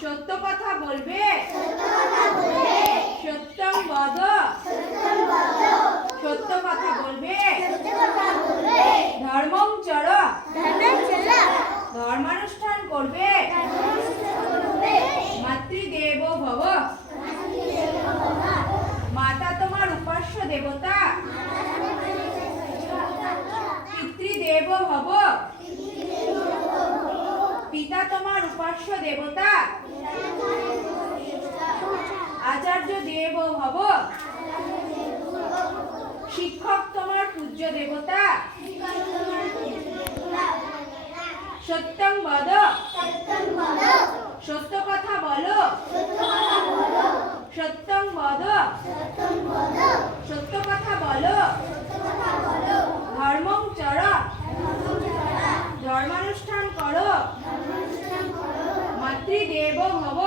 সত্য কথা বলবে সত্যং বদ সত্য কথা বলবে ধর্মং চর ধর্মানুষ্ঠান করবে মাতৃদেব ভব মাতা তোমার উপাস্য দেবতা পিতৃদেব ভব পিতা তোমার উপাস্য দেবতা আচার্য দেব ভব শিক্ষক তোমার পূজ্য দেবতা সত্যং বদ সত্য কথা বলো সত্যং বদ সত্য কথা বলো ধর্মং চর ধর্মানুষ্ঠান করো মাতৃদেব ভব